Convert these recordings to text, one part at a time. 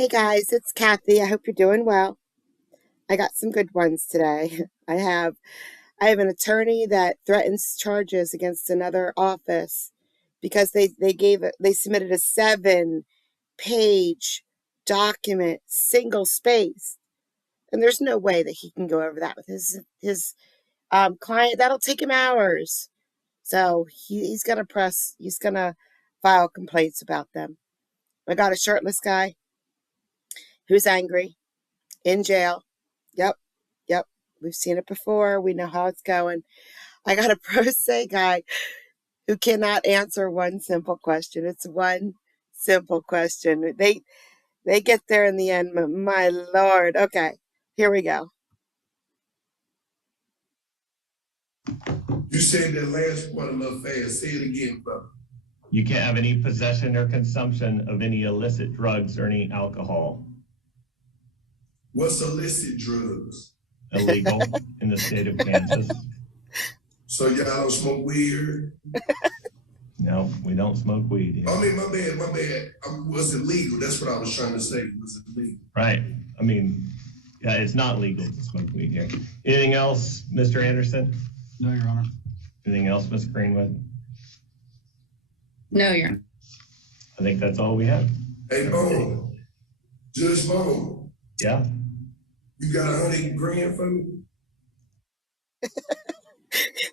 Hey guys, it's Kathy. I hope you're doing well. I got some good ones today. I have an attorney that threatens charges against another office because they submitted a 7-page document, single space, and there's no way that he can go over that with his client. That'll take him hours. So he's gonna file complaints about them. I got a shirtless guy who's angry in jail. Yep, yep. We've seen it before. We know how it's going. I got a pro se guy who cannot answer one simple question. It's one simple question. They get there in the end. My Lord. Okay, here we go. You said that last part a little fast. Say it again, brother. You can't have any possession or consumption of any illicit drugs or any alcohol. What's illicit drugs? Illegal in the state of Kansas. So y'all don't smoke weed here? No, we don't smoke weed here. I mean, my bad. Was it legal? That's what I was trying to say. Was it legal? Right. I mean, yeah, it's not legal to smoke weed here. Anything else, Mr. Anderson? No, Your Honor. Anything else, Ms. Greenwood? No, Your Honor. I think that's all we have. Hey, Bone. Judge Bone. Yeah. You got 100 grand for me?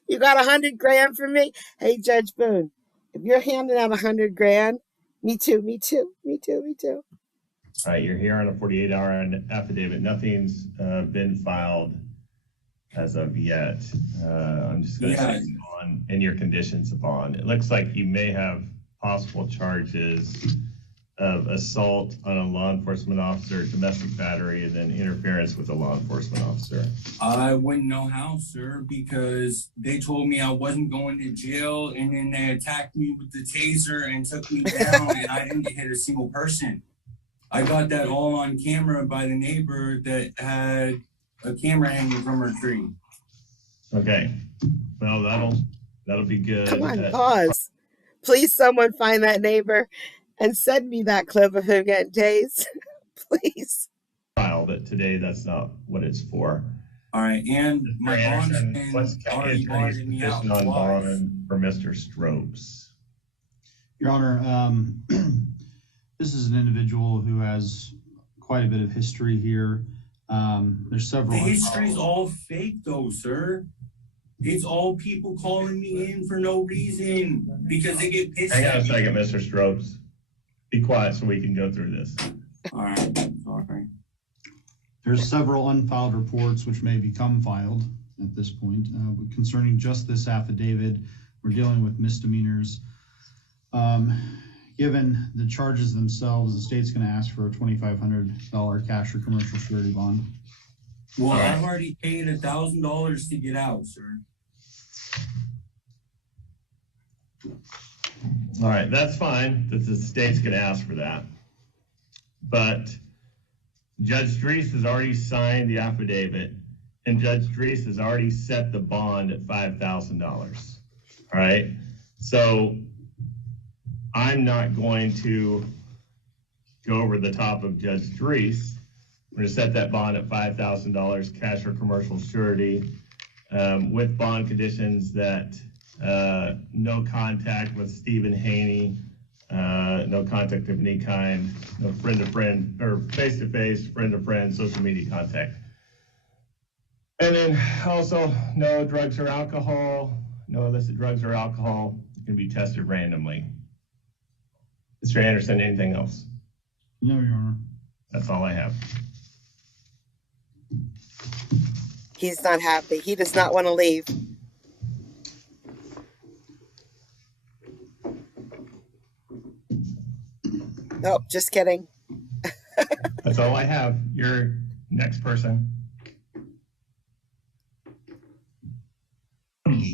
You got 100 grand for me? Hey, Judge Boone, if you're handing out 100 grand, me too. All right, you're here on a 48-hour affidavit. Nothing's been filed as of yet. I'm just going to say on and your conditions upon. It looks like you may have possible charges of assault on a law enforcement officer, domestic battery, and then interference with a law enforcement officer. I wouldn't know how, sir, because they told me I wasn't going to jail, and then they attacked me with the taser and took me down, and I didn't hit a single person. I got that all on camera by the neighbor that had a camera hanging from her tree. Okay. Well, that'll be good. Come on, pause. Please, someone find that neighbor and send me that clip of him getting tased. Please. File that today, that's not what it's for. All right, and my bond's what's already bonded me out on twice. bond for Mr. Stropes? Your Honor, this is an individual who has quite a bit of history here. There's several. The history's all fake, though, sir. It's all people calling me in for no reason because they get pissed. Hang on a second, Mr. Stropes. Be quiet so we can go through this. All right, sorry. There's several unfiled reports which may become filed at this point. Concerning just this affidavit, we're dealing with misdemeanors. Given the charges themselves, the state's going to ask for a $2,500 cash or commercial surety bond. Well, I've already paid $1,000 to get out, sir. All right, that's fine that the state's going to ask for that. But Judge Dries has already signed the affidavit, and Judge Dries has already set the bond at $5,000. All right, so I'm not going to go over the top of Judge Dries. We're going to set that bond at $5,000 cash or commercial surety with bond conditions that no contact with Stephen Haney, no contact of any kind, no friend-to-friend or face-to-face, friend-to-friend, social media contact. And then also no drugs or alcohol, no illicit drugs or alcohol can be tested randomly. Mr. Anderson, anything else? No, Your Honor. That's all I have. He's not happy. He does not want to leave. Nope, just kidding. That's all I have. You're next person.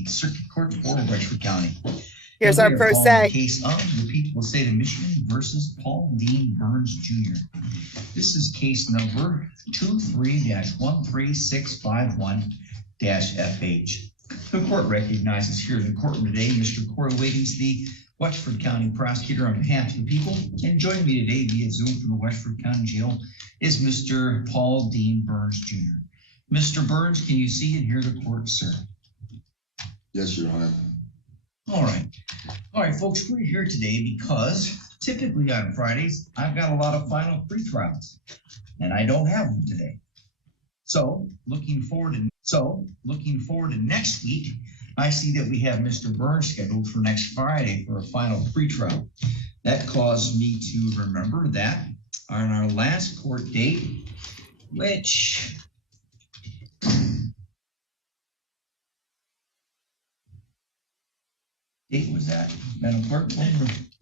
Circuit Court for Bedford County. Here's our pro se. Case of the people of the state of Michigan versus Paul Dean Burns Jr. This is case number 23-13651-FH. The court recognizes here in the courtroom today Mr. Corey Wiggins, the Wexford County Prosecutor on behalf of the people. And joining me today via Zoom from the Wexford County Jail is Mr. Paul Dean Burns Jr. Mr. Burns, can you see and hear the court, sir? Yes, Your Honor. All right, folks, we're here today because typically on Fridays, I've got a lot of final pre-trials, and I don't have them today. So looking forward to next week, I see that we have Mr. Burns scheduled for next Friday for a final pre-trial. That caused me to remember that on our last court date, which date was that, Madam Clerk? I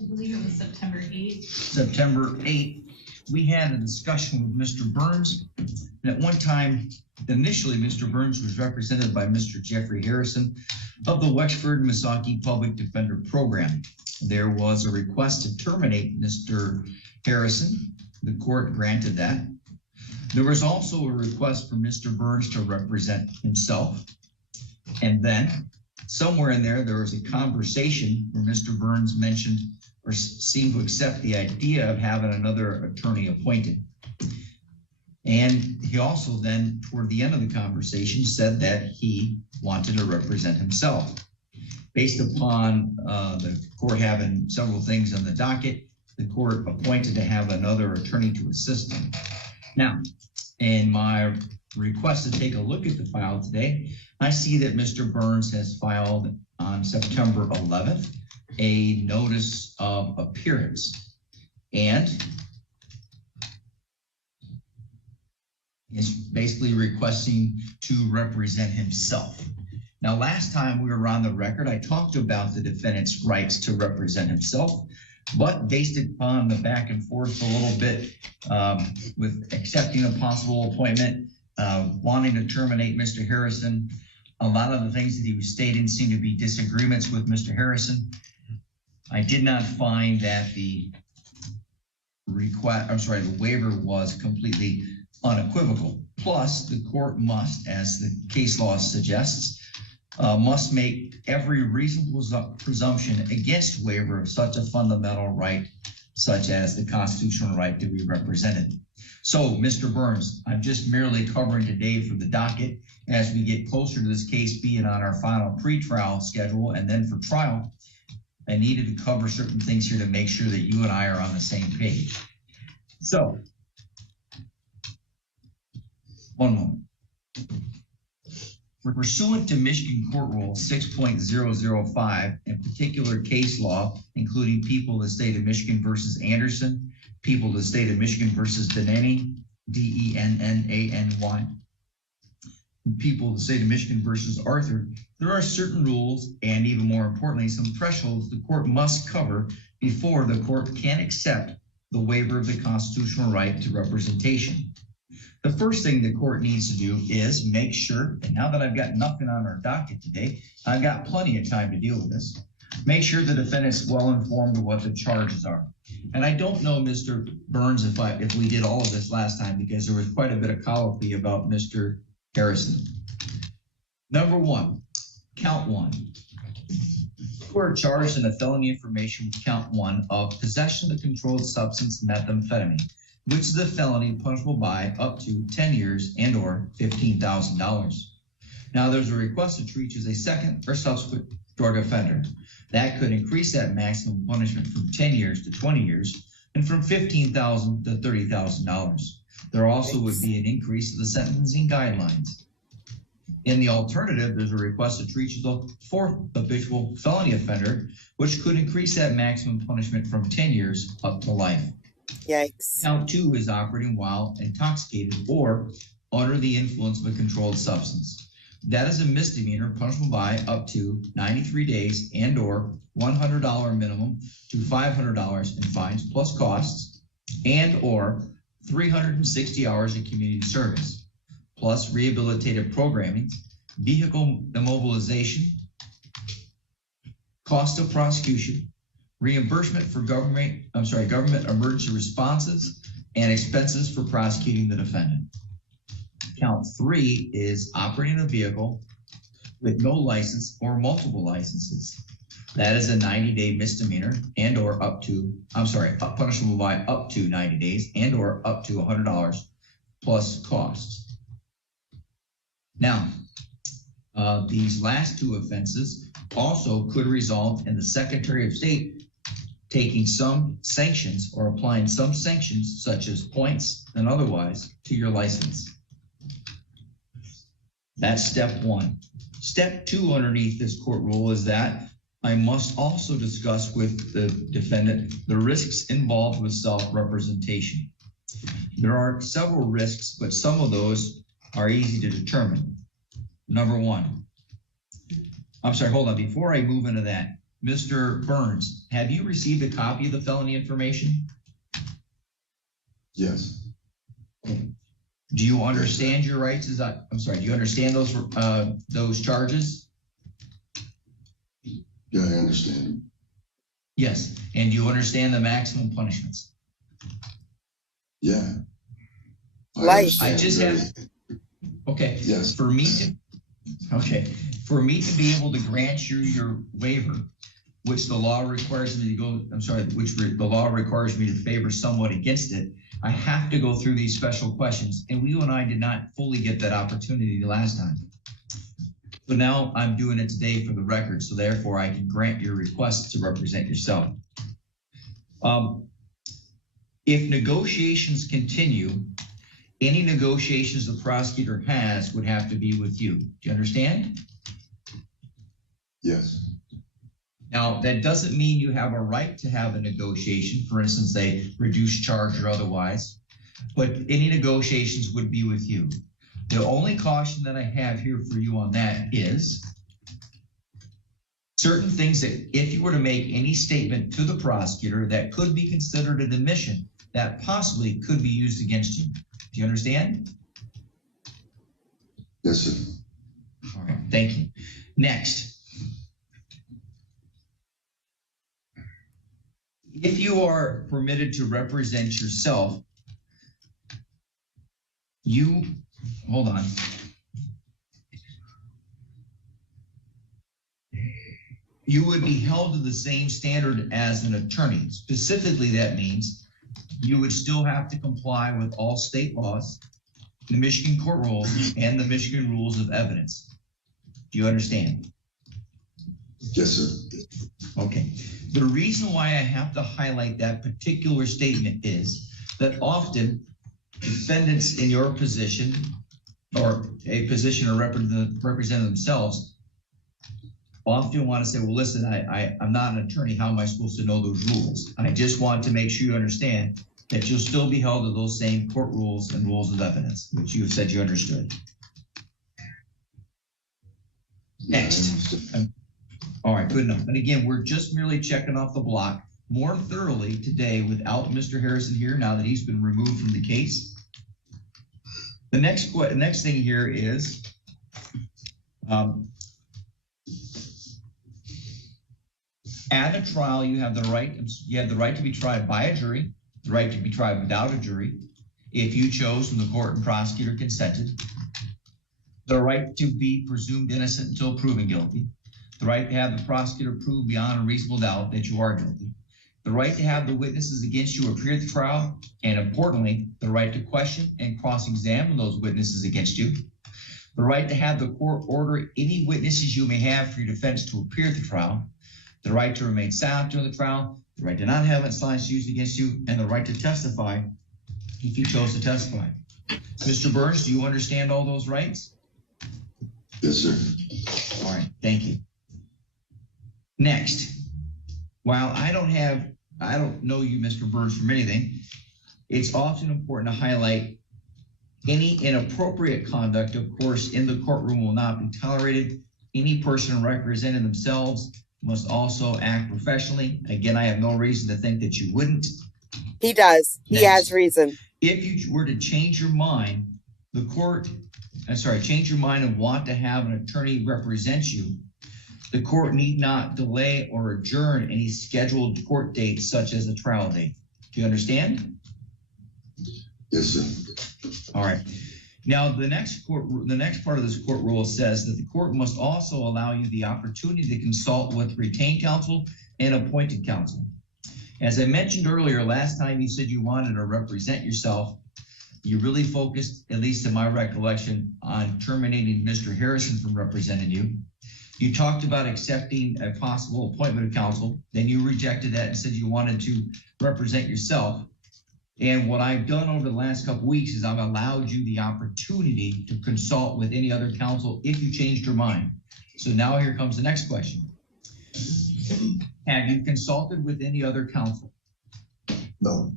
believe it was September 8th. September 8th, we had a discussion with Mr. Burns. And at one time, initially, Mr. Burns was represented by Mr. Jeffrey Harrison of the Wexford Missaukee Public Defender Program. There was a request to terminate Mr. Harrison. The court granted that. There was also a request for Mr. Burns to represent himself. And then somewhere in there was a conversation where Mr. Burns mentioned or seemed to accept the idea of having another attorney appointed. And he also then, toward the end of the conversation, said that he wanted to represent himself. Based upon the court having several things on the docket, the court appointed to have another attorney to assist him. Now, in my request to take a look at the file today, I see that Mr. Burns has filed on September 11th a notice of appearance and is basically requesting to represent himself. Now, last time we were on the record, I talked about the defendant's rights to represent himself, but based upon the back and forth a little bit with accepting a possible appointment, wanting to terminate Mr. Harrison, a lot of the things that he was stating seemed to be disagreements with Mr. Harrison. I did not find that the waiver was completely unequivocal. Plus, the court must, as the case law suggests, must make every reasonable presumption against waiver of such a fundamental right, such as the constitutional right to be represented. So, Mr. Burns, I'm just merely covering today for the docket as we get closer to this case being on our final pretrial schedule and then for trial. I needed to cover certain things here to make sure that you and I are on the same page. So, one moment. Pursuant to Michigan Court Rule 6.005 and particular case law, including People of the State of Michigan versus Anderson, People of the State of Michigan versus Denany, D-E-N-N-A-N-Y, and People of the State of Michigan versus Arthur, there are certain rules and, even more importantly, some thresholds the court must cover before the court can accept the waiver of the constitutional right to representation. The first thing the court needs to do is make sure, and now that I've got nothing on our docket today, I've got plenty of time to deal with this, make sure the defendant's well informed of what the charges are. And I don't know, Mr. Burns, if we did all of this last time, because there was quite a bit of colloquy about Mr. Harrison. Number one, count one. You are charged in a felony information with count one of possession of a controlled substance methamphetamine, which is a felony punishable by up to 10 years and or $15,000. Now, there's a request to treat you as a second or subsequent drug offender. That could increase that maximum punishment from 10 years to 20 years and from $15,000 to $30,000. There also would be an increase of the sentencing guidelines. In the alternative, there's a request to treat you as a fourth habitual felony offender, which could increase that maximum punishment from 10 years up to life. Yikes. Count two is operating while intoxicated or under the influence of a controlled substance. That is a misdemeanor punishable by up to 93 days and or $100 minimum to $500 in fines plus costs and or 360 hours of community service plus rehabilitative programming, vehicle immobilization, cost of prosecution, reimbursement for government emergency responses, and expenses for prosecuting the defendant. Count three is operating a vehicle with no license or multiple licenses. That is a 90-day misdemeanor and or up to, punishable by up to 90 days and or up to $100 plus costs. Now, these last two offenses also could result in the Secretary of State taking some sanctions or applying some sanctions such as points and otherwise to your license. That's step one. Step two underneath this court rule is that I must also discuss with the defendant the risks involved with self-representation. There are several risks, but some of those are easy to determine. Number one, hold on. Before I move into that, Mr. Burns, have you received a copy of the felony information? Yes. Do you understand your rights? Do you understand those charges? Yeah, I understand. Yes. And do you understand the maximum punishments? Yeah. Life. I just have, okay. Yes. For me to be able to grant you your waiver, which the law requires me to go, the law requires me to favor somewhat against it, I have to go through these special questions. And you and I did not fully get that opportunity last time. So now I'm doing it today for the record. So therefore I can grant your request to represent yourself. If negotiations continue, any negotiations the prosecutor has would have to be with you. Do you understand? Yes. Now, that doesn't mean you have a right to have a negotiation, for instance, a reduced charge or otherwise, but any negotiations would be with you. The only caution that I have here for you on that is certain things that if you were to make any statement to the prosecutor that could be considered an admission, that possibly could be used against you. Do you understand? Yes, sir. All right, thank you. Next. If you are permitted to represent yourself, hold on. You would be held to the same standard as an attorney. Specifically, that means you would still have to comply with all state laws, the Michigan court rules, and the Michigan rules of evidence. Do you understand? Yes, sir. Okay. The reason why I have to highlight that particular statement is that often defendants in your position or a position or represent themselves often want to say, well, listen, I'm not an attorney. How am I supposed to know those rules? I just want to make sure you understand that you'll still be held to those same court rules and rules of evidence, which you have said you understood. Next. All right, good enough. And again, we're just merely checking off the block more thoroughly today without Mr. Harrison here now that he's been removed from the case. The next thing here is at a trial, you have the right to be tried by a jury, the right to be tried without a jury, if you chose and the court and prosecutor consented, the right to be presumed innocent until proven guilty, the right to have the prosecutor prove beyond a reasonable doubt that you are guilty, the right to have the witnesses against you appear at the trial, and importantly, the right to question and cross-examine those witnesses against you, the right to have the court order any witnesses you may have for your defense to appear at the trial, the right to remain silent during the trial, the right to not have its science used against you, and the right to testify if you chose to testify. Mr. Burns, do you understand all those rights? Yes, sir. All right, thank you. Next, while I don't know you, Mr. Burns, from anything, it's often important to highlight any inappropriate conduct, of course, in the courtroom will not be tolerated. Any person representing themselves must also act professionally. Again, I have no reason to think that you wouldn't. He does. He has reason. If you were to change your mind, change your mind and want to have an attorney represent you, the court need not delay or adjourn any scheduled court dates such as a trial date. Do you understand? Yes, sir. All right. Now, the next part of this court rule says that the court must also allow you the opportunity to consult with retained counsel and appointed counsel. As I mentioned earlier, last time you said you wanted to represent yourself, you really focused, at least in my recollection, on terminating Mr. Harrison from representing you. You talked about accepting a possible appointment of counsel, then you rejected that and said you wanted to represent yourself. And what I've done over the last couple weeks is I've allowed you the opportunity to consult with any other counsel if you changed your mind. So now here comes the next question. Have you consulted with any other counsel? No.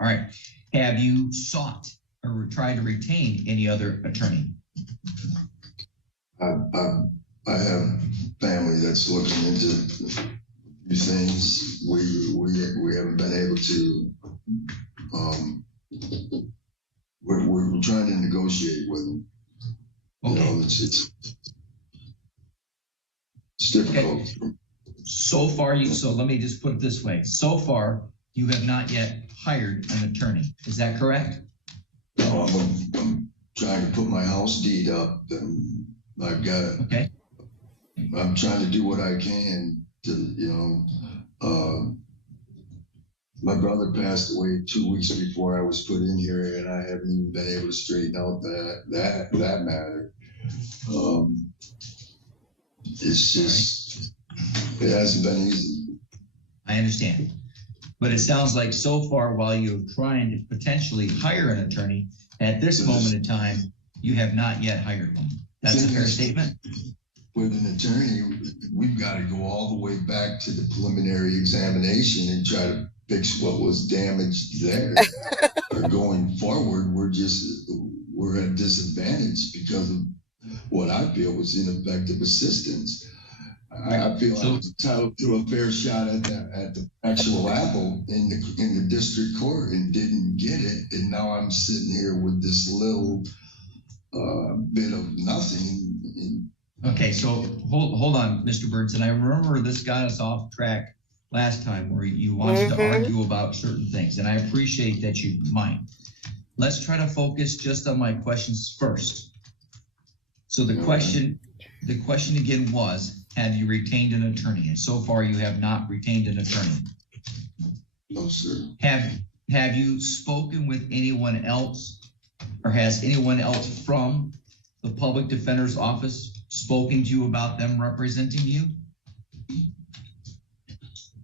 All right. Have you sought or tried to retain any other attorney? I have family that's looking into a few things. We haven't been able to. We're trying to negotiate with them. Okay. You know, it's difficult. Okay. So far, so let me just put it this way. So far, you have not yet hired an attorney. Is that correct? No, I'm trying to put my house deed up, and I've got. Okay. I'm trying to do what I can to, you know. My brother passed away 2 weeks before I was put in here, and I haven't even been able to straighten out that matter. It's just, it hasn't been easy. I understand. But it sounds like so far, while you're trying to potentially hire an attorney, at this moment in time, you have not yet hired one. That's a fair statement? With an attorney, we've got to go all the way back to the preliminary examination and try to fix what was damaged there. Or going forward, we're at a disadvantage because of what I feel was ineffective assistance. I feel I was entitled to a fair shot at the actual apple in the district court and didn't get it, and now I'm sitting here with this little bit of nothing. Okay, so hold on, Mr. Burns, and I remember this got us off track last time where you wanted to argue about certain things, and I appreciate that you mind. Let's try to focus just on my questions first. So the question again was, have you retained an attorney? And so far you have not retained an attorney. No, sir. Have you spoken with anyone else, or has anyone else from the public defender's office spoken to you about them representing you?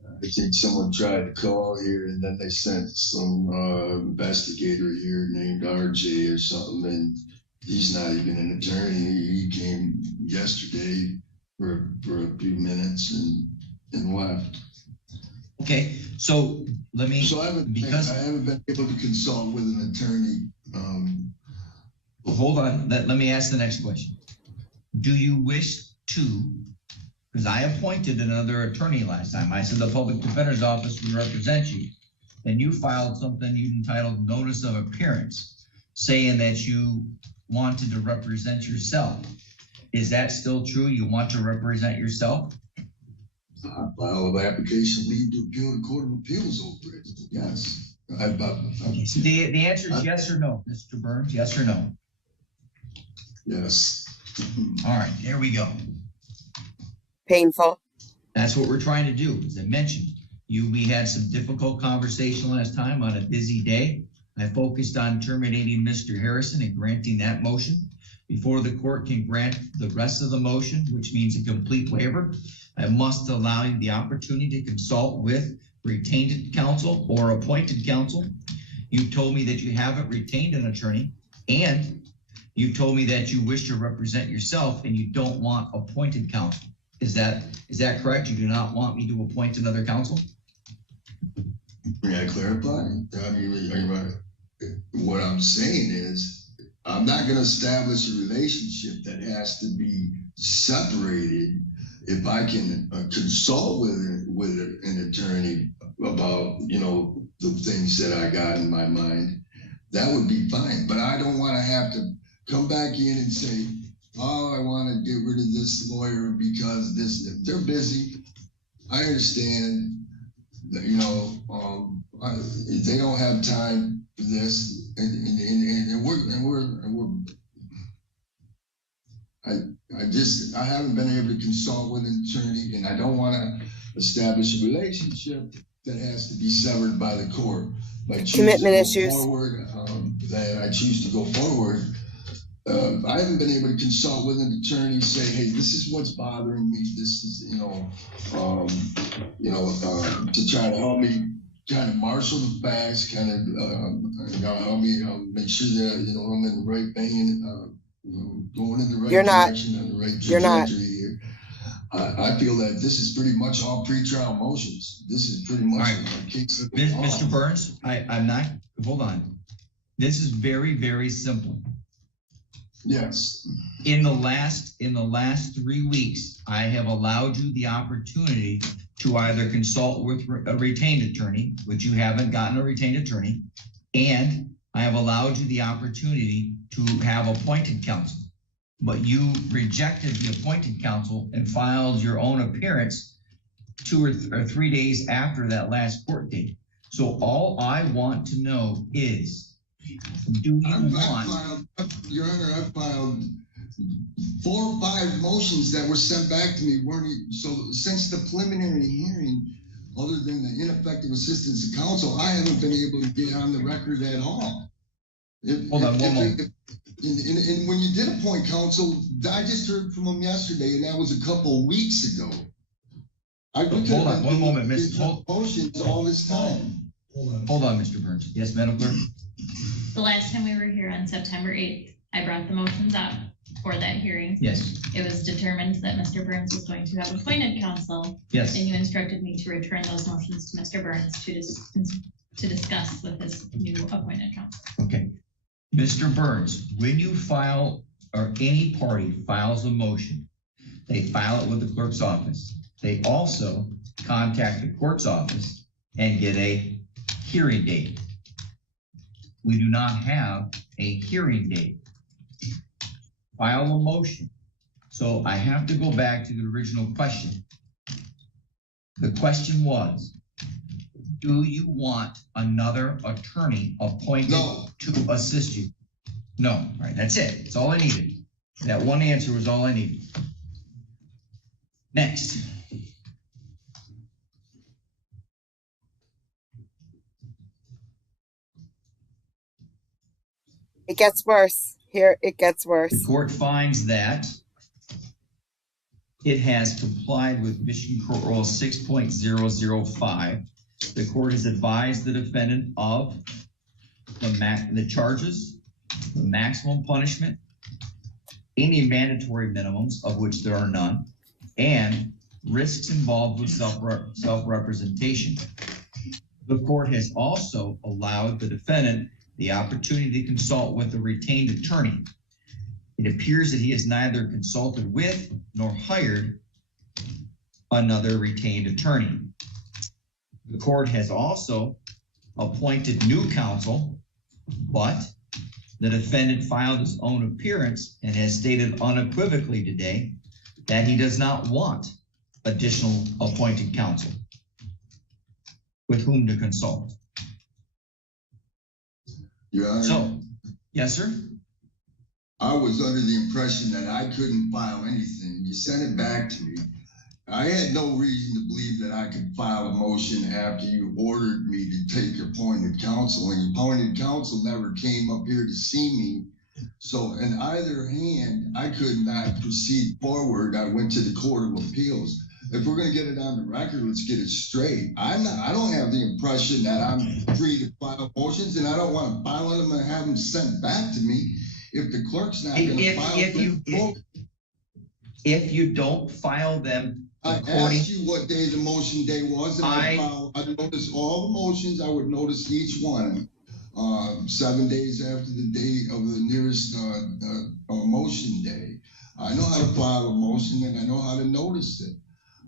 I think someone tried to call here, and then they sent some investigator here named RJ or something, and he's not even an attorney. He came yesterday for a few minutes and left. Okay, so let me. So I haven't been able to consult with an attorney. Hold on. Let me ask the next question. Do you wish to? Because I appointed another attorney last time. I said the public defender's office would represent you. And you filed something you entitled notice of appearance, saying that you wanted to represent yourself. Is that still true? You want to represent yourself? I filed an application leave to appeal to Court of Appeals over it. Yes. So the answer is yes or no, Mr. Burns. Yes or no? Yes. All right, there we go. Painful. That's what we're trying to do. As I mentioned, we had some difficult conversation last time on a busy day. I focused on terminating Mr. Harrison and granting that motion. Before the court can grant the rest of the motion, which means a complete waiver, I must allow you the opportunity to consult with retained counsel or appointed counsel. You told me that you haven't retained an attorney, and you told me that you wish to represent yourself and you don't want appointed counsel. Is that correct? You do not want me to appoint another counsel? May I clarify? I mean, what I'm saying is, I'm not going to establish a relationship that has to be separated if I can consult with an attorney about, you know, the things that I got in my mind. That would be fine, but I don't want to have to come back in and say, oh, I want to get rid of this lawyer because they're busy. I understand that, you know, they don't have time for this. I haven't been able to consult with an attorney, and I don't want to establish a relationship that has to be severed by the court. Commitment issues. That I choose to go forward. I haven't been able to consult with an attorney, say, hey, this is what's bothering me. This is, to try to help me kind of marshal the facts, kind of help me make sure that, I'm in the right vein, going in the right direction, on the right trajectory here. I feel that this is pretty much all pretrial motions. This is pretty much a case. Mr. Burns, I'm not, hold on. This is very, very simple. Yes. In the last 3 weeks, I have allowed you the opportunity to either consult with a retained attorney, which you haven't gotten a retained attorney, and I have allowed you the opportunity to have appointed counsel. But you rejected the appointed counsel and filed your own appearance 2 or 3 days after that last court date. So all I want to know is, do you want? Your Honor, I filed 4 or 5 motions that were sent back to me. So since the preliminary hearing, other than the ineffective assistance of counsel, I haven't been able to get on the record at all. Hold on one moment. And when you did appoint counsel, I just heard from him yesterday, and that was a couple of weeks ago. Hold on one moment, Mr. Motions all this time. Hold on, Mr. Burns. Yes, Madam Clerk. The last time we were here on September 8th, I brought the motions up for that hearing. Yes. It was determined that Mr. Burns was going to have appointed counsel. Yes. And you instructed me to return those motions to Mr. Burns to discuss with his new appointed counsel. Okay. Mr. Burns, when you file, or any party files a motion, they file it with the clerk's office. They also contact the court's office and get a hearing date. We do not have a hearing date. File a motion. So I have to go back to the original question. The question was, do you want another attorney appointed to assist you? No. All right, that's it. That's all I needed. That one answer was all I needed. Next. It gets worse. Here, it gets worse. The court finds that it has complied with Michigan Court Rule 6.005. The court has advised the defendant of the charges, the maximum punishment, any mandatory minimums, of which there are none, and risks involved with self-representation. The court has also allowed the defendant the opportunity to consult with a retained attorney. It appears that he has neither consulted with nor hired another retained attorney. The court has also appointed new counsel, but the defendant filed his own appearance and has stated unequivocally today that he does not want additional appointed counsel with whom to consult. Your Honor, so, yes, sir. I was under the impression that I couldn't file anything. You sent it back to me. I had no reason to believe that I could file a motion after you ordered me to take appointed counsel, and appointed counsel never came up here to see me. So in either hand, I could not proceed forward. I went to the Court of Appeals. If we're going to get it on the record, let's get it straight. I don't have the impression that I'm free to file motions, and I don't want to file them and have them sent back to me if the clerk's not going to file them. If you don't file them, I asked you what day the motion day was, and I noticed all the motions. I would notice each one 7 days after the day of the nearest motion day. I know how to file a motion, and I know how to notice it.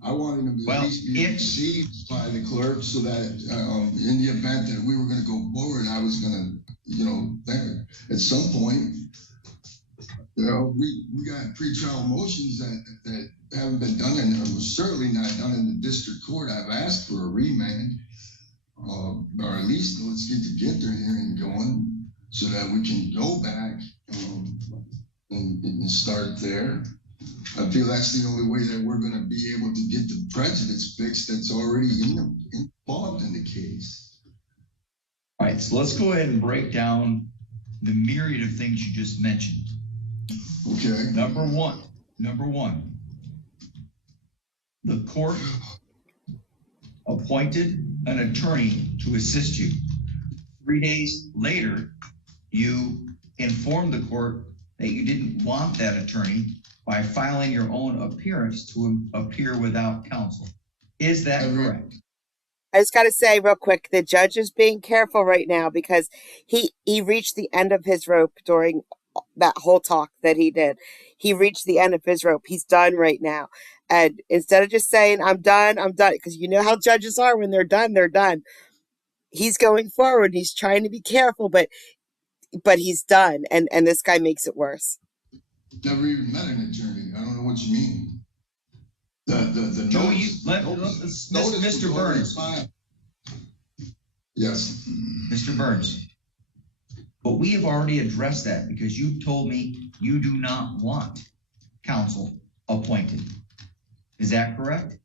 I wanted them to at least be received by the clerk, so that in the event that we were going to go forward, I was going to, at some point, we got pretrial motions that haven't been done, and was certainly not done in the district court. I've asked for a remand, or at least let's get the hearing going. so that we can go back and start there. I feel that's the only way that we're going to be able to get the prejudice fixed that's already involved in the case. All right, so let's go ahead and break down the myriad of things you just mentioned. Okay. Number one, the court appointed an attorney to assist you. 3 days later, you informed the court that you didn't want that attorney by filing your own appearance to appear without counsel. Is that correct? I just got to say real quick, the judge is being careful right now because he reached the end of his rope during that whole talk that he did. He reached the end of his rope. He's done right now. And instead of just saying, I'm done, because you know how judges are when they're done, they're done. He's going forward. He's trying to be careful, but he's done. And this guy makes it worse. Never even met an attorney. I don't know what you mean. The Mr. Burns. Yes. Mr. Burns. But we have already addressed that because you told me you do not want counsel appointed. Is that correct?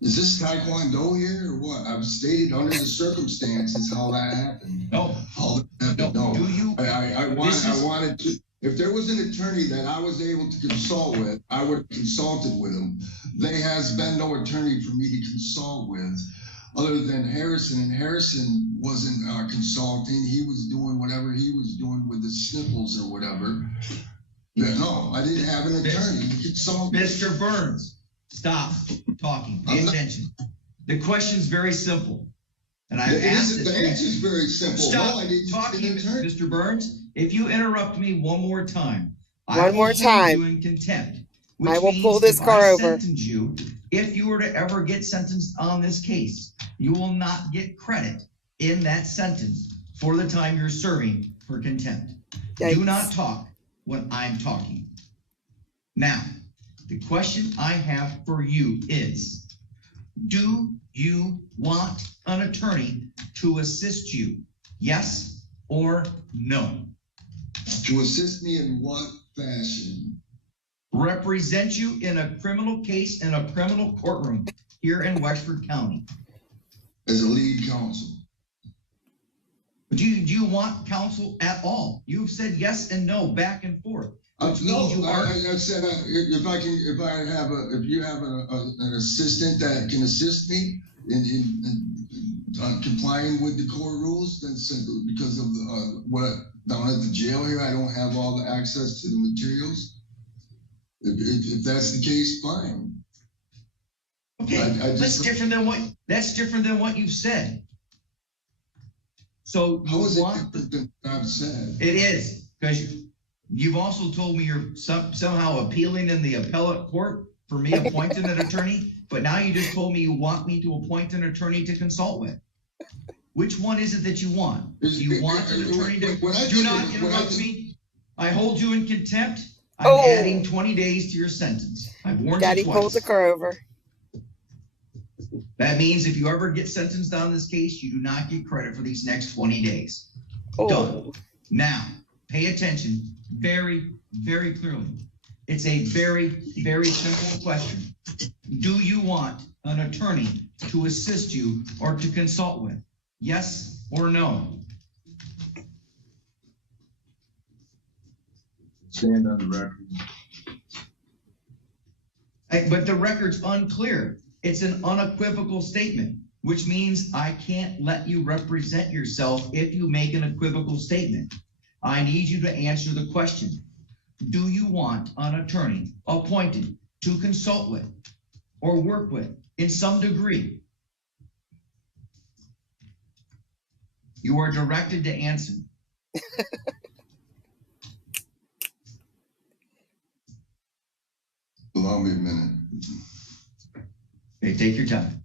Is this Taekwondo here or what? I've stated under the circumstances how that happened. No. No. Do you? I wanted to. If there was an attorney that I was able to consult with, I would have consulted with him. There has been no attorney for me to consult with other than Harrison, and Harrison wasn't consulting. He was doing whatever he was doing with the sniffles or whatever. No, I didn't have an attorney to consult. Mr. Burns, stop talking. Pay attention. The question's very simple. And I've asked it. The answer's very simple. Stop no, I didn't talking, Mr. Burns. If you interrupt me one more time, I will hold you in contempt. I will pull this car over. If you were to ever get sentenced on this case, you will not get credit in that sentence for the time you're serving for contempt. Yikes. Do not talk when I'm talking. Now, the question I have for you is, do you want an attorney to assist you? Yes or no? To assist me in what fashion? Represent you in a criminal case in a criminal courtroom here in Wexford County. As a lead counsel. Do you want counsel at all? You've said yes and no back and forth. No, I said if you have an assistant that can assist me in complying with the court rules, then because of what down at the jail here, I don't have all the access to the materials. If that's the case, fine. Okay, that's different than what you've said. So how is it different than what I've said? It is, because you've also told me you're somehow appealing in the appellate court for me appointing an attorney, but now you just told me you want me to appoint an attorney to consult with. Which one is it that you want? Do you want an attorney to do not interrupt me? I hold you in contempt. I'm adding 20 days to your sentence. I've warned you twice. Daddy pulled the car over. That means if you ever get sentenced on this case, you do not get credit for these next 20 days. Done. Now, pay attention very, very clearly. It's a very, very simple question. Do you want an attorney to assist you or to consult with? Yes or no? Stand on the record. But the record's unclear. It's an unequivocal statement, which means I can't let you represent yourself if you make an equivocal statement. I need you to answer the question. Do you want an attorney appointed to consult with or work with in some degree? You are directed to answer. Allow me a minute. Okay, take your time.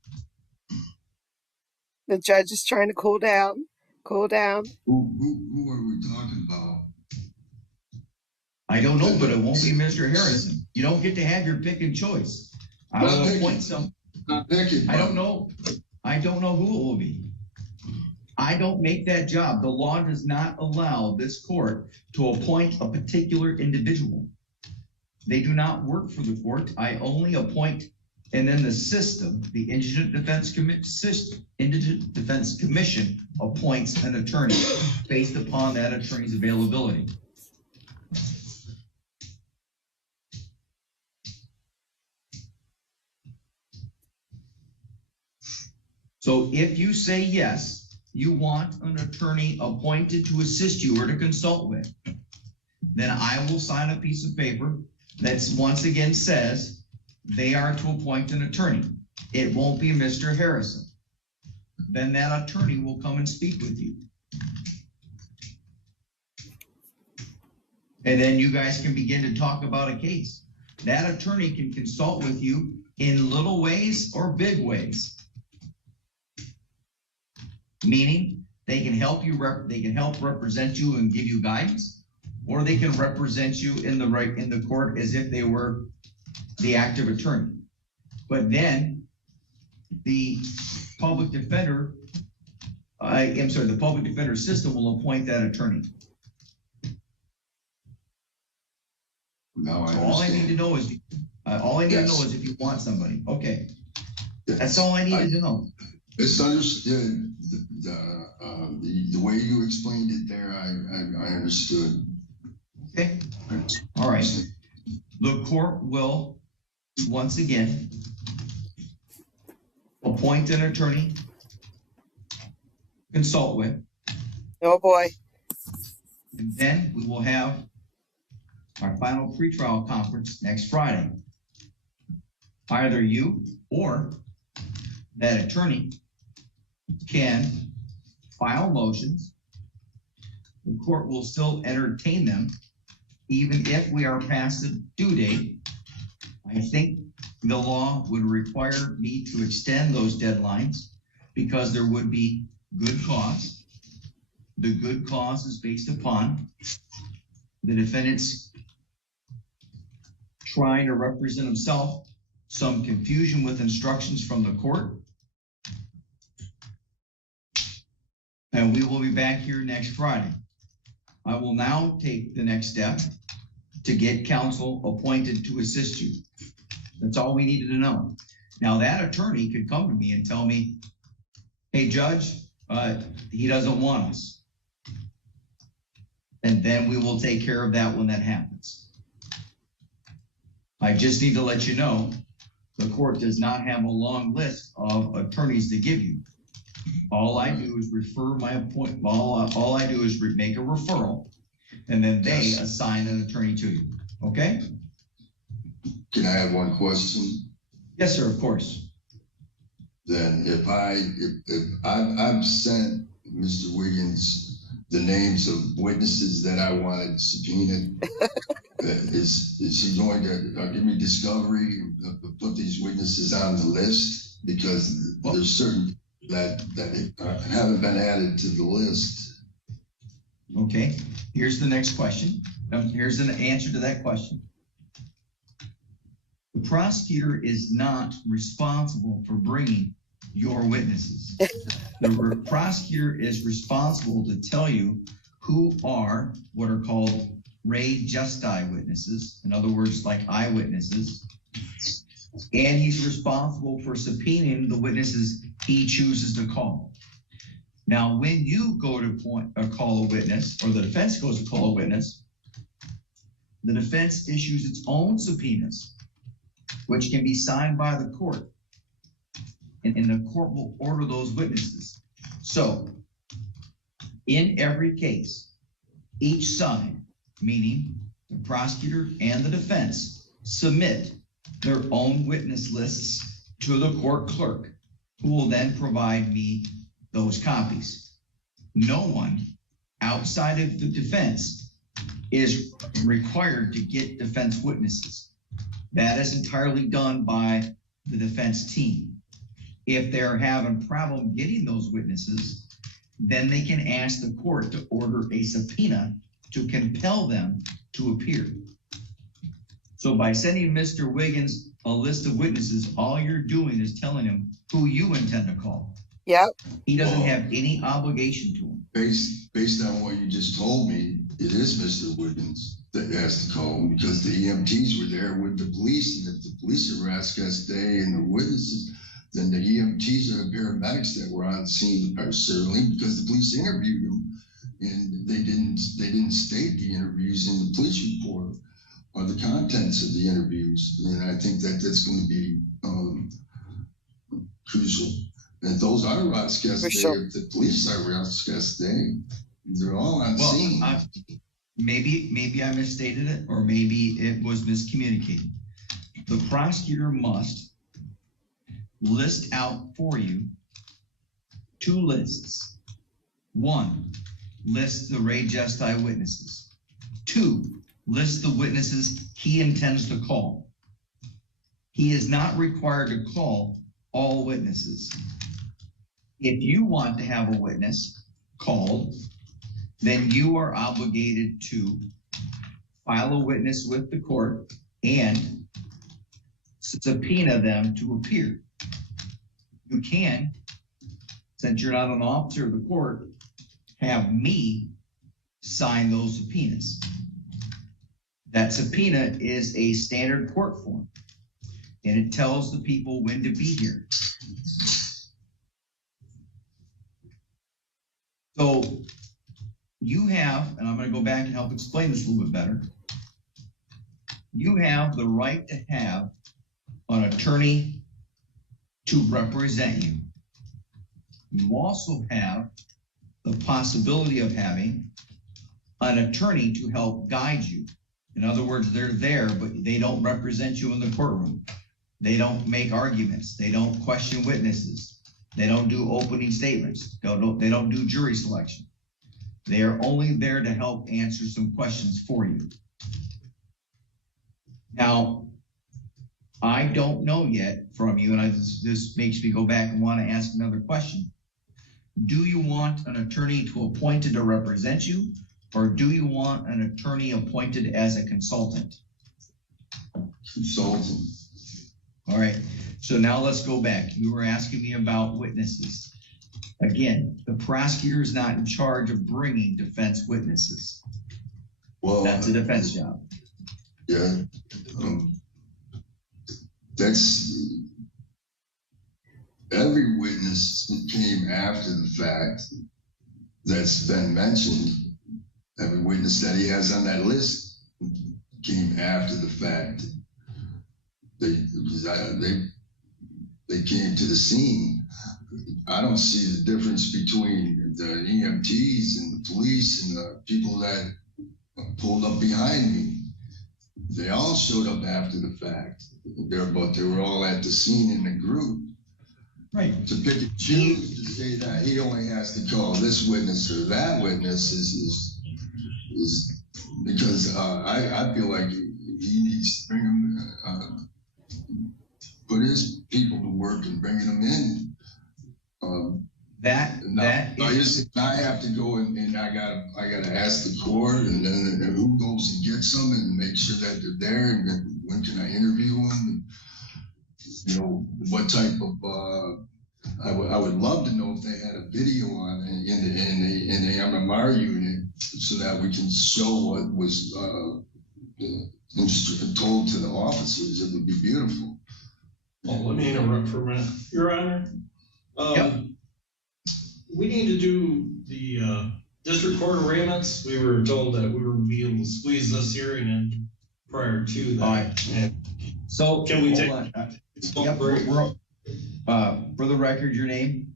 The judge is trying to cool down. Cool down. Who are we talking about? I don't know, but it won't be Mr. Harrison. You don't get to have your pick and choice. I will appoint some. Not picking. I don't know. I don't know who it will be. I don't make that job. The law does not allow this court to appoint a particular individual. They do not work for the court. I only appoint, and then the system, the Indigent Defense Commission appoints an attorney based upon that attorney's availability. So if you say yes, you want an attorney appointed to assist you or to consult with, then I will sign a piece of paper that once again says they are to appoint an attorney. It won't be Mr. Harrison. Then that attorney will come and speak with you. And then you guys can begin to talk about a case. That attorney can consult with you in little ways or big ways. Meaning they can help you, they can help represent you and give you guidance, or they can represent you in the court as if they were the active attorney. But then the public defender, the public defender system will appoint that attorney. Now I So all I need to know is, Yes. if you want somebody. Okay, Yes. that's all I needed to know. Misunderstood. The way you explained it there, I understood. Okay, all right. The court will, once again, appoint an attorney, consult with, Oh boy. and then we will have our final pretrial conference next Friday. Either you or that attorney can file motions. The court will still entertain them, even if we are past the due date. I think the law would require me to extend those deadlines because there would be good cause. The good cause is based upon the defendant's trying to represent himself, some confusion with instructions from the court. And we will be back here next Friday. I will now take the next step to get counsel appointed to assist you. That's all we needed to know. Now that attorney could come to me and tell me, hey, Judge, he doesn't want us. And then we will take care of that when that happens. I just need to let you know, the court does not have a long list of attorneys to give you. All I do is refer my appointment. All I do is make a referral, and then they assign an attorney to you. Okay? Can I have one question? Yes, sir. Of course. Then if I've sent Mr. Wiggins the names of witnesses that I wanted subpoenaed, is he going to give me discovery, put these witnesses on the list? Because there's certain that haven't been added to the list. Okay. Here's the next question. Here's an answer to that question. The prosecutor is not responsible for bringing your witnesses. The prosecutor is responsible to tell you who are what are called re justi witnesses, in other words, like eyewitnesses, and he's responsible for subpoenaing the witnesses he chooses to call. Now, when you go to call a witness, or the defense goes to call a witness, the defense issues its own subpoenas, which can be signed by the court, and the court will order those witnesses. So, in every case, each side, meaning the prosecutor and the defense, submit their own witness lists to the court clerk, who will then provide me those copies. No one outside of the defense is required to get defense witnesses. That is entirely done by the defense team. If they're having a problem getting those witnesses, then they can ask the court to order a subpoena to compel them to appear. So by sending Mr. Wiggins a list of witnesses, all you're doing is telling him who you intend to call. Yep. He doesn't have any obligation to him. Based on what you just told me, it is Mr. Wiggins that has to call him because the EMTs were there with the police, and if the police arrest Gastay and the witnesses, then the EMTs are the paramedics that were on scene, certainly because the police interviewed them, and they didn't state the interviews in the police report or the contents of the interviews, and I think that that's going to be crucial. And those are Ross-Gastay. If the police are Ross-Gastay, they're all on scene. Maybe I misstated it, or maybe it was miscommunicated. The prosecutor must list out for you 2 lists. 1, list the Ray Just eyewitnesses. 2, list the witnesses he intends to call. He is not required to call all witnesses. If you want to have a witness called, then you are obligated to file a witness with the court and subpoena them to appear. You can, since you're not an officer of the court, have me sign those subpoenas. That subpoena is a standard court form, and it tells the people when to be here. So you have, and I'm going to go back and help explain this a little bit better. You have the right to have an attorney to represent you. You also have the possibility of having an attorney to help guide you. In other words, they're there, but they don't represent you in the courtroom. They don't make arguments. They don't question witnesses. They don't do opening statements. They don't do jury selection. They are only there to help answer some questions for you. Now, I don't know yet from you, and this makes me go back and want to ask another question. Do you want an attorney appointed to represent you, or do you want an attorney appointed as a consultant? Consultant. All right, so now let's go back. You were asking me about witnesses. Again, the prosecutor is not in charge of bringing defense witnesses. Well, that's a defense job. Yeah, that's every witness that came after the fact that's been mentioned. Every witness that he has on that list came after the fact. They came to the scene. I don't see the difference between the EMTs and the police and the people that pulled up behind me. They all showed up after the fact, but they were all at the scene in a group. Right. To pick and choose to say that he only has to call this witness or that witness is because I feel like he needs to bring him, put his people to work and bringing them in. I have to go and I gotta ask the court and then who goes and gets them and make sure that they're there and then when can I interview them? And, you know, what type of I would love to know if they had a video on in the MMR unit so that we can show what was told to the officers. It would be beautiful. Well, let me interrupt for a minute, Your Honor. Yep. We need to do the district court arraignments. We were told that we would be able to squeeze this hearing in prior to that. All right. And so can we take yep, for the record, your name?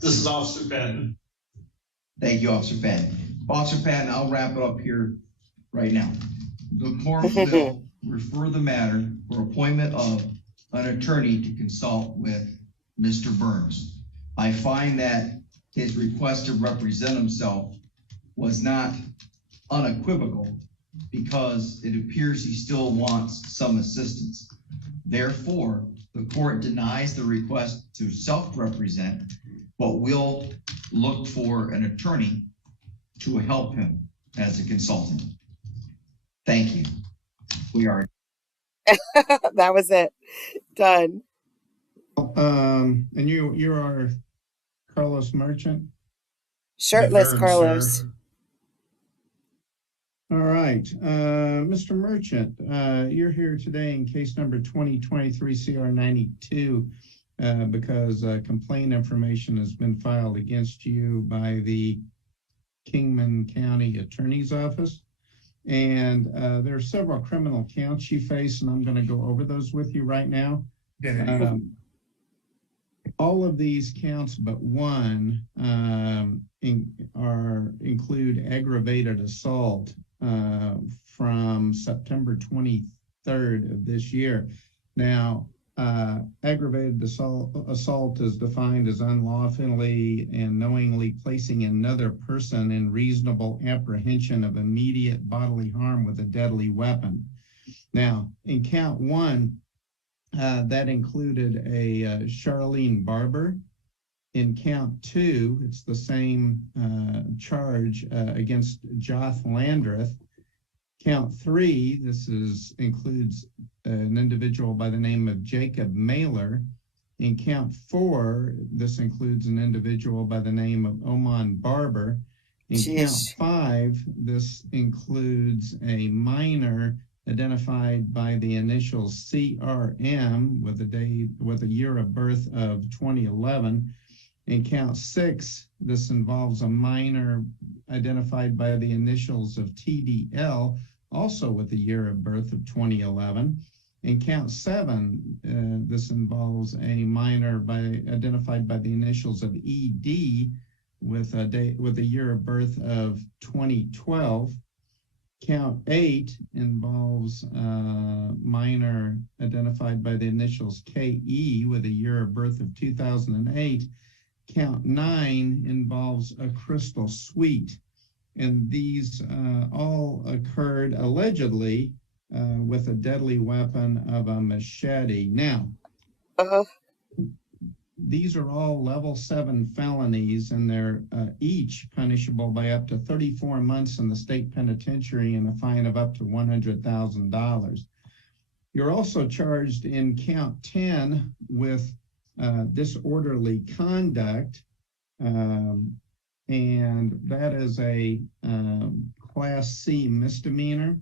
This is Officer Patton. Thank you, Officer Patton. Officer Patton, I'll wrap it up here right now. The court will refer the matter for appointment of an attorney to consult with Mr. Burns. I find that his request to represent himself was not unequivocal because it appears he still wants some assistance. Therefore, the court denies the request to self-represent, but will look for an attorney to help him as a consultant. Thank you. We are. That was it. Done. And you are Carlos Merchant? Shirtless Deferred, Carlos. sir. All right, Mr. Merchant, you're here today in case number 2023 CR 92 because complaint information has been filed against you by the Kingman County Attorney's Office. And there are several criminal counts you face, and I'm going to go over those with you right now. All of these counts but one include aggravated assault from September 23rd of this year. Now, aggravated assault is defined as unlawfully and knowingly placing another person in reasonable apprehension of immediate bodily harm with a deadly weapon. Now, in count one, that included a Charlene Barber. In count two, it's the same charge against Joth Landreth. Count three, this includes an individual by the name of Jacob Mailer. In count four, this includes an individual by the name of Oman Barber. In count five, this includes a minor identified by the initials CRM with a year of birth of 2011. In count six, this involves a minor identified by the initials of TDL, also with a year of birth of 2011. In count seven, this involves a minor identified by the initials of ED with a year of birth of 2012. Count eight involves a minor identified by the initials KE with a year of birth of 2008. Count nine involves a crystal suite, and these all occurred allegedly with a deadly weapon of a machete. Now, these are all level 7 felonies, and they're each punishable by up to 34 months in the state penitentiary and a fine of up to $100,000. You're also charged in count 10 with disorderly conduct, and that is a Class C misdemeanor,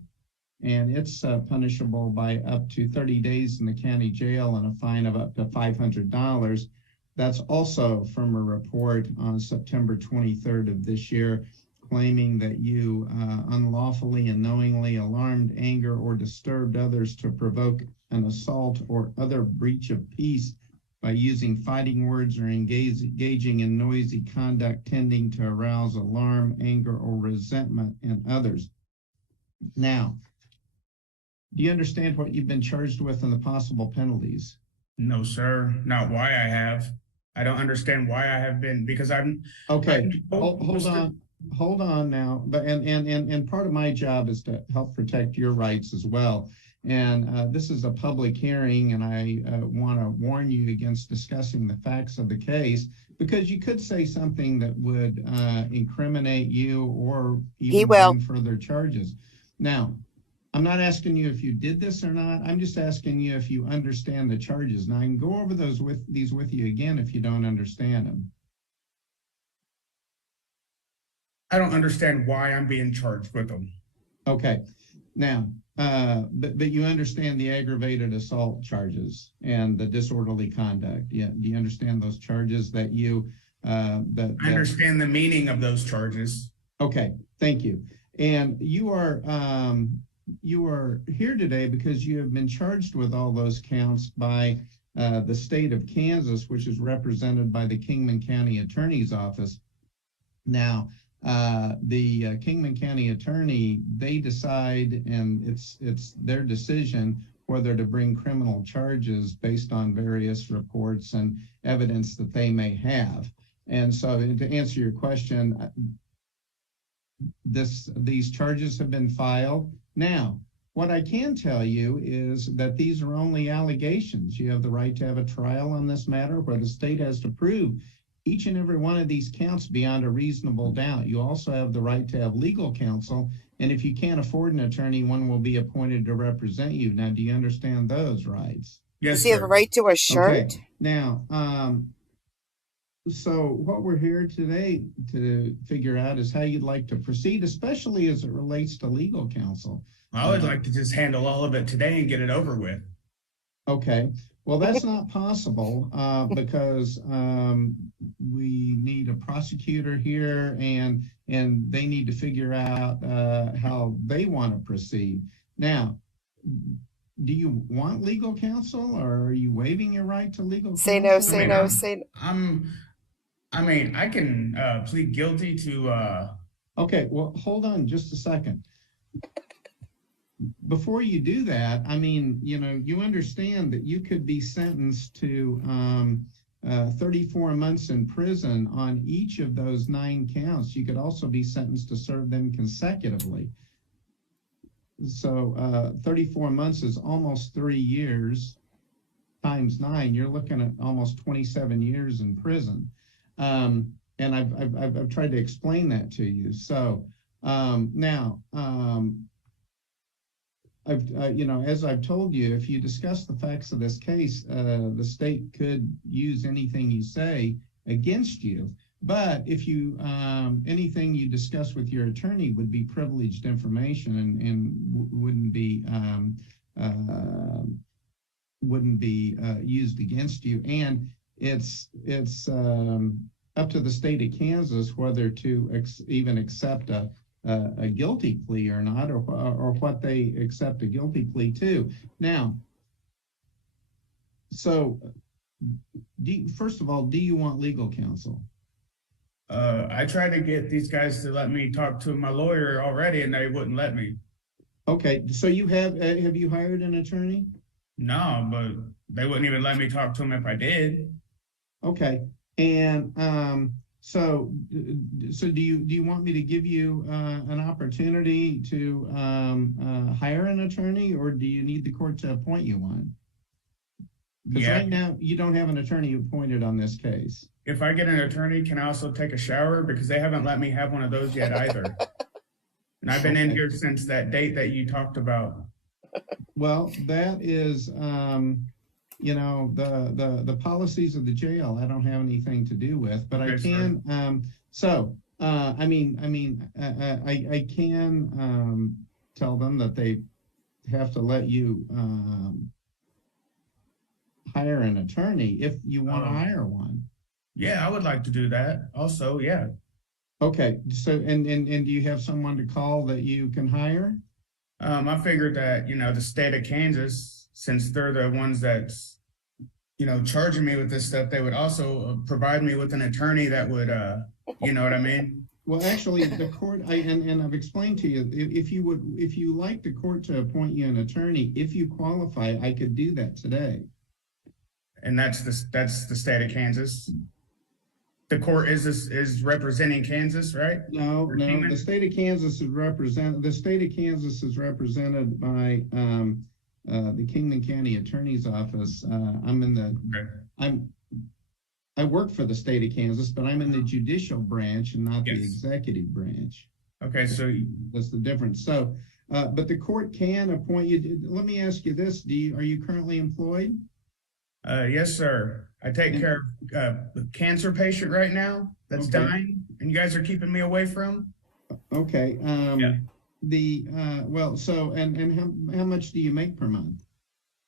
and it's punishable by up to 30 days in the county jail and a fine of up to $500. That's also from a report on September 23rd of this year, claiming that you unlawfully and knowingly alarmed, angered, or disturbed others to provoke an assault or other breach of peace by using fighting words or engaging in noisy conduct tending to arouse alarm, anger, or resentment in others. Now, do you understand what you've been charged with and the possible penalties? No, sir, not why I have. I don't understand why I have been, because I'm okay. Hold on now. But and part of my job is to help protect your rights as well. And this is a public hearing, and I want to warn you against discussing the facts of the case, because you could say something that would incriminate you or even bring further charges. Now, I'm not asking you if you did this or not. I'm just asking you if you understand the charges. Now, I can go over these with you again if you don't understand them. I don't understand why I'm being charged with them. Okay. Now, but you understand the aggravated assault charges and the disorderly conduct. Yeah. Do you understand those charges that you I understand the meaning of those charges. Okay. Thank you. And you are here today because you have been charged with all those counts by the state of Kansas, which is represented by the Kingman County Attorney's Office. Now, the Kingman County Attorney, they decide, and it's their decision whether to bring criminal charges based on various reports and evidence that they may have. And so to answer your question, these charges have been filed. Now, what I can tell you is that these are only allegations. You have the right to have a trial on this matter where the state has to prove each and every one of these counts beyond a reasonable doubt. You also have the right to have legal counsel, and if you can't afford an attorney, one will be appointed to represent you. Now, do you understand those rights? Yes, Does he have a right to a shirt? Okay. Now, So what we're here today to figure out is how you'd like to proceed, especially as it relates to legal counsel. I would like to just handle all of it today and get it over with. Okay, well, that's not possible because we need a prosecutor here and they need to figure out how they want to proceed. Now, do you want legal counsel or are you waiving your right to legal counsel? Say no, say no, say no. I can plead guilty to. Okay, well, hold on just a second. Before you do that, I mean, you understand that you could be sentenced to 34 months in prison on each of those 9 counts. You could also be sentenced to serve them consecutively. So 34 months is almost 3 years times 9. You're looking at almost 27 years in prison. And I've tried to explain that to you. So now, as I've told you, if you discuss the facts of this case, the state could use anything you say against you. But if you anything you discuss with your attorney would be privileged information and wouldn't be used against you. And it's up to the state of Kansas whether to even accept a guilty plea or not, or what they accept a guilty plea to. Now, so first of all, do you want legal counsel? I tried to get these guys to let me talk to my lawyer already, and they wouldn't let me. Okay, so you have you hired an attorney? No, but they wouldn't even let me talk to him if I did. Okay, and so do you want me to give you an opportunity to hire an attorney, or do you need the court to appoint you one? Because right now you don't have an attorney appointed on this case. If I get an attorney, can I also take a shower? Because they haven't let me have one of those yet either. And I've been in here since that date that you talked about. Well, that is, the policies of the jail. I don't have anything to do with, but I can. I can tell them that they have to let you hire an attorney if you want to hire one. Yeah, I would like to do that. Also, yeah. Okay. So, and do you have someone to call that you can hire? I figured that, the state of Kansas, since they're the ones that's, charging me with this stuff, they would also provide me with an attorney that would, you know what I mean? Well, actually, the court, and I've explained to you, if you like the court to appoint you an attorney, if you qualify, I could do that today. And that's the state of Kansas. The court is representing Kansas, right? No, the state of Kansas is represented by the Kingman County Attorney's Office. I work for the state of Kansas, but I'm in the judicial branch and not the executive branch. Okay, so that's the difference. So, but the court can appoint you. Let me ask you this: are you currently employed? Yes, sir. I take care of a cancer patient right now that's dying, and you guys are keeping me away from. Okay. So how much do you make per month?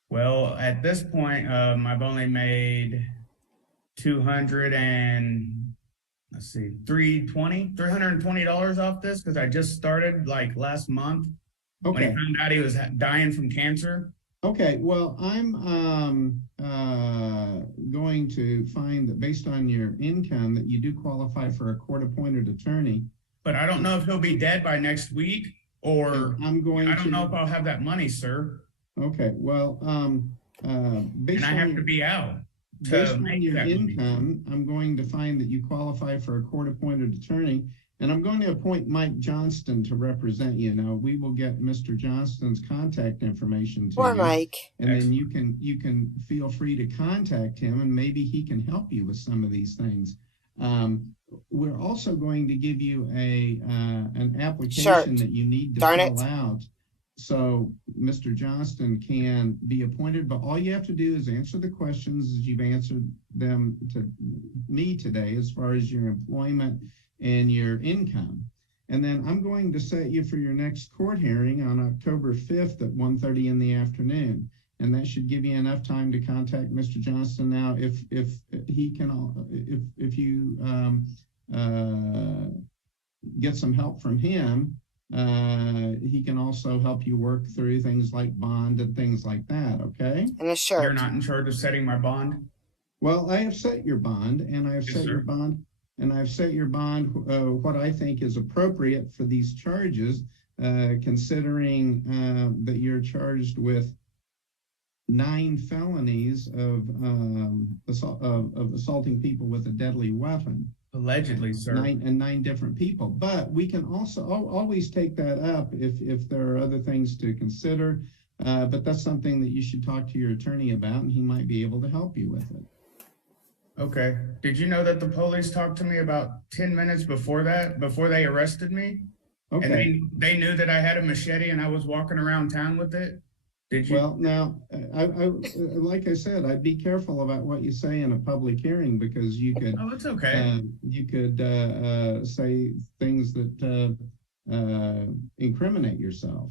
Well, at this point, I've only made $320 off this because I just started like last month. Okay. When he found out he was dying from cancer. Okay, well, I'm going to find that based on your income that you do qualify for a court-appointed attorney. But I don't know if he'll be dead by next week, or I don't know if I'll have that money, sir. Okay, well, and I have to be out. Based on your income, I'm going to find that you qualify for a court-appointed attorney. And I'm going to appoint Mike Johnston to represent you. Now, we will get Mr. Johnston's contact information to you. Mike. And then you can feel free to contact him, and maybe he can help you with some of these things. We're also going to give you an application that you need to fill out. So Mr. Johnston can be appointed, but all you have to do is answer the questions as you've answered them to me today as far as your employment and your income. And then I'm going to set you for your next court hearing on October 5th at 1:30 in the afternoon. And that should give you enough time to contact Mr. Johnston. Now, if he can, if you get some help from him, he can also help you work through things like bond and things like that. Okay. And a shirt. You're not in charge of setting my bond? Well, I have set your bond, and I have Yes, set your sir. bond, and I've set your bond what I think is appropriate for these charges, considering that you're charged with 9 felonies of assaulting people with a deadly weapon. Allegedly, sir. 9 different people. But we can also always take that up if there are other things to consider. But that's something that you should talk to your attorney about, and he might be able to help you with it. Okay. Did you know that the police talked to me about 10 minutes before that, before they arrested me? Okay. And they knew that I had a machete and I was walking around town with it? Did you? Well, now, I like I said, I'd be careful about what you say in a public hearing, because you could. Oh, it's okay. You could say things that incriminate yourself.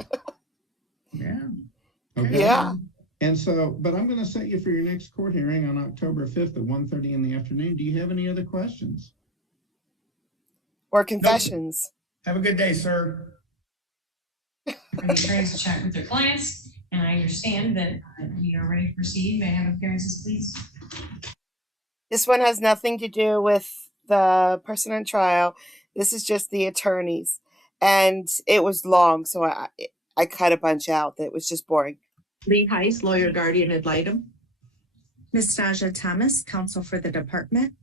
Yeah. Okay. Yeah. And so, but I'm going to set you for your next court hearing on October 5th at 1:30 in the afternoon. Do you have any other questions? Or confessions. Have a good day, sir. For the attorneys to chat with their clients, and I understand that we are ready to proceed. May I have appearances, please? This one has nothing to do with the person on trial. This is just the attorneys. And it was long, so I cut a bunch out that was just boring. Lee Heiss, lawyer guardian ad litem. Ms. Naja Thomas, counsel for the department.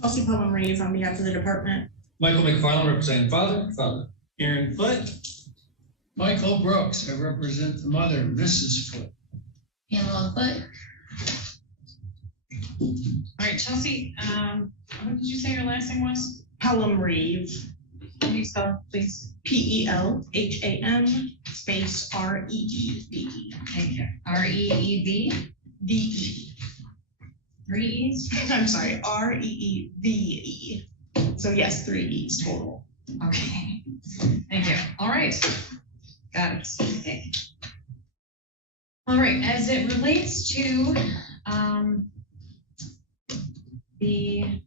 Chelsea Pelham Reeves on behalf of the department. Michael McFarland, representing father. Aaron Foote. Michael Brooks, I represent the mother, Mrs. Foote. Pamela Foote. All right, Chelsea, what did you say your last name was? Pelham Reeves. Can you spell, please? Pelham space Reeve. Thank you. R-E-E-V? D-E. 3 E's? I'm sorry, Reeve. So yes, 3 E's total. Okay. Thank you. All right. Got it. Okay. All right, as it relates to the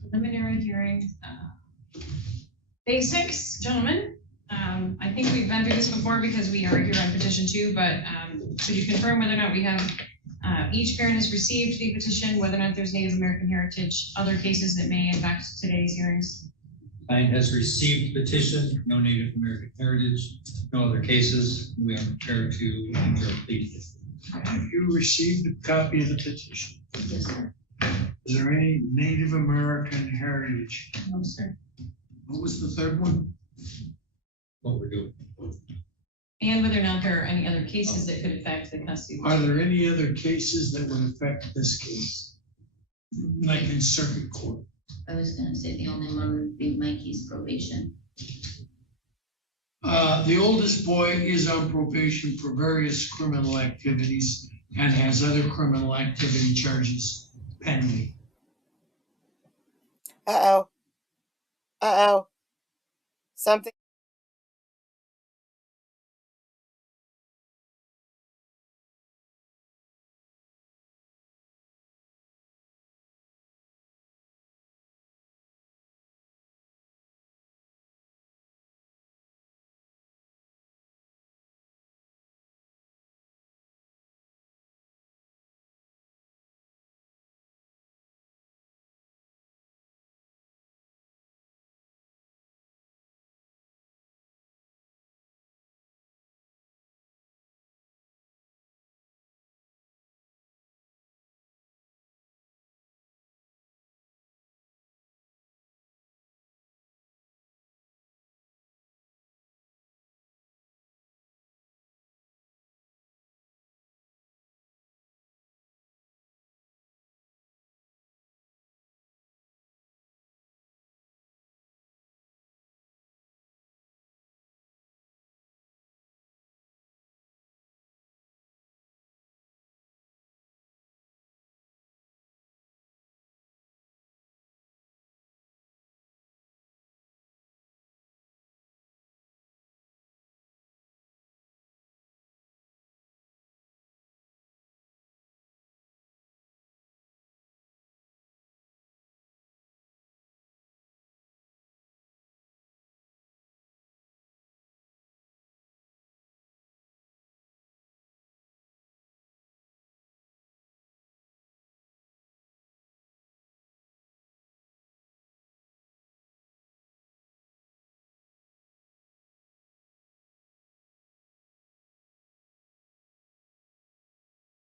preliminary hearing basics, gentlemen, I think we've been through this before because we are here on petition 2, but could you confirm whether or not we have each parent has received the petition, whether or not there's Native American heritage, other cases that may impact today's hearings? Client has received petition, no Native American heritage, no other cases. We are prepared to enter a plea. Have you received a copy of the petition? Yes, sir. Is there any Native American heritage? No, sir. What was the third one? What we're doing. And whether or not there are any other cases that could affect the custody. Are there any other cases that would affect this case? Like in circuit court? I was gonna say the only one would be Mikey's probation. The oldest boy is on probation for various criminal activities and has other criminal activity charges pending. Uh-oh. Uh-oh. Something